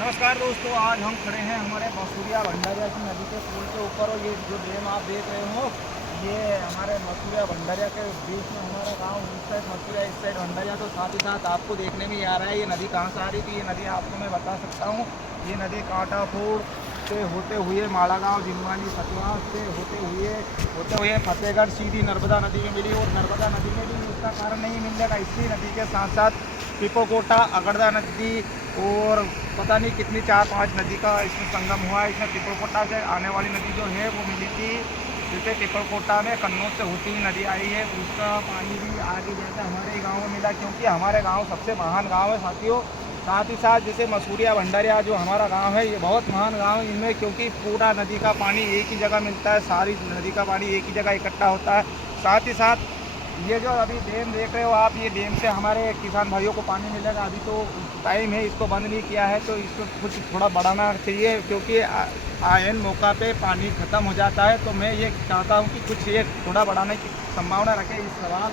नमस्कार दोस्तों, आज हम खड़े हैं हमारे मसूरिया भंडारिया की नदी के पुल के ऊपर। और ये जो डैम आप देख रहे हो, ये हमारे मसूरिया भंडारिया के बीच में हमारा गांव, इस साइड मसूरिया, इस साइड भंडारिया। तो साथ ही साथ आपको देखने में आ रहा है ये नदी कहाँ से आ रही थी। ये नदी आपको मैं बता सकता हूँ, ये नदी कांटाफोड़ से होते हुए माड़ा गाँव, जिनवानी, सतवा से होते हुए फतेहगढ़ सीधी नर्मदा नदी में मिली। और नर्मदा नदी में भी इसका कारण नहीं मिलेगा, इसलिए नदी के साथ साथ पिपलकोटा, अगरदा नदी और पता नहीं कितनी 4-5 नदी का इसमें संगम हुआ है। इसमें पिपलकोटा से आने वाली नदी जो है वो मिली थी, जैसे पिपलकोटा में कन्नौज से होती हुई नदी आई है, उसका पानी भी आगे जाकर हमारे गांव में मिला, क्योंकि हमारे गांव सबसे महान गांव है साथियों। साथ ही साथ जैसे मसूरिया भंडारिया जो हमारा गांव है, ये बहुत महान गांव है इनमें, क्योंकि पूरा नदी का पानी एक ही जगह मिलता है, सारी नदी का पानी एक ही जगह इकट्ठा होता है। साथ ही साथ ये जो अभी डैम देख रहे हो आप, ये डैम से हमारे किसान भाइयों को पानी मिलेगा। अभी तो टाइम है, इसको बंद नहीं किया है, तो इसको कुछ थोड़ा बढ़ाना चाहिए, क्योंकि आयन मौका पे पानी ख़त्म हो जाता है। तो मैं ये चाहता हूँ कि कुछ ये थोड़ा बढ़ाने की संभावना रखें। इस सवाल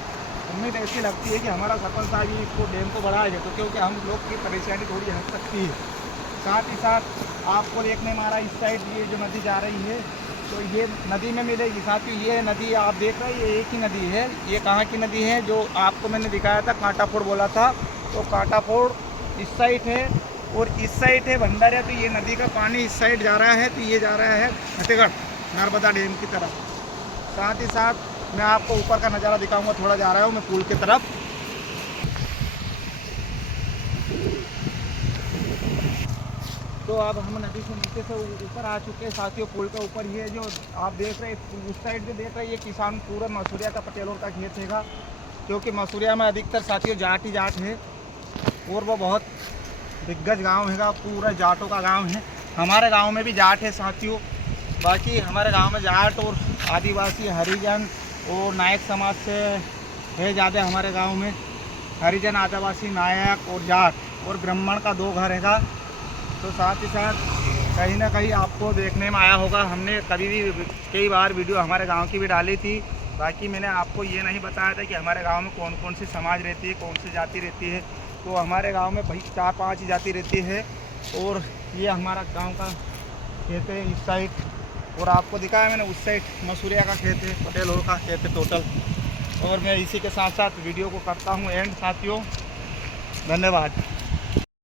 उम्मीद ऐसी लगती है कि हमारा सरपंच साहब ही इसको डैम को बढ़ाएंगे, तो क्योंकि हम लोग की परेशानी थोड़ी हट सकती है। साथ ही साथ आपको देखने में आ रहा है, इस साइड ये जो नदी जा रही है, तो ये नदी में मिलेगी साथियों। ये नदी आप देख रहे हैं, ये एक ही नदी है। ये कहाँ की नदी है, जो आपको मैंने दिखाया था, कांटाफोड़ बोला था, तो कांटाफोड़ इस साइड है और इस साइड है भंडारिया। तो ये नदी का पानी इस साइड जा रहा है, तो ये जा रहा है फतेहगढ़ नर्मदा डैम की तरफ। साथ ही साथ मैं आपको ऊपर का नज़ारा दिखाऊंगा, थोड़ा जा रहा हूँ मैं पुल की तरफ। तो अब हम नदी से नीचे से ऊपर आ चुके हैं साथियों, पुल के ऊपर। ये जो आप देख रहे हैं, उस साइड से देख रहे हैं, ये किसान पूरा मसूरिया का पटेलों का खेत हैगा, क्योंकि मसूरिया में अधिकतर साथियों जाट ही जाट है, और वो बहुत दिग्गज गांव हैगा, पूरा जाटों का गांव है। हमारे गांव में भी जाट है साथियों, बाकी हमारे गांव में जाट और आदिवासी, हरिजन और नायक समाज से है ज़्यादा हमारे गाँव में। हरिजन, आदिवासी, नायक और जाट और ब्राह्मण का 2 घर हैगा। तो साथ ही साथ कहीं ना कहीं आपको देखने में आया होगा, हमने कई बार वीडियो हमारे गांव की भी डाली थी। बाकी मैंने आपको ये नहीं बताया था कि हमारे गांव में कौन कौन सी समाज रहती है, कौन सी जाति रहती है। तो हमारे गांव में भाई 4-5 ही जाति रहती है। और ये हमारा गांव का खेत है इस साइड, और आपको दिखाया मैंने उस साइड मसूरिया का खेत है, पटेलों का खेत है टोटल। और मैं इसी के साथ साथ वीडियो को करता हूँ एंड साथियों। धन्यवाद।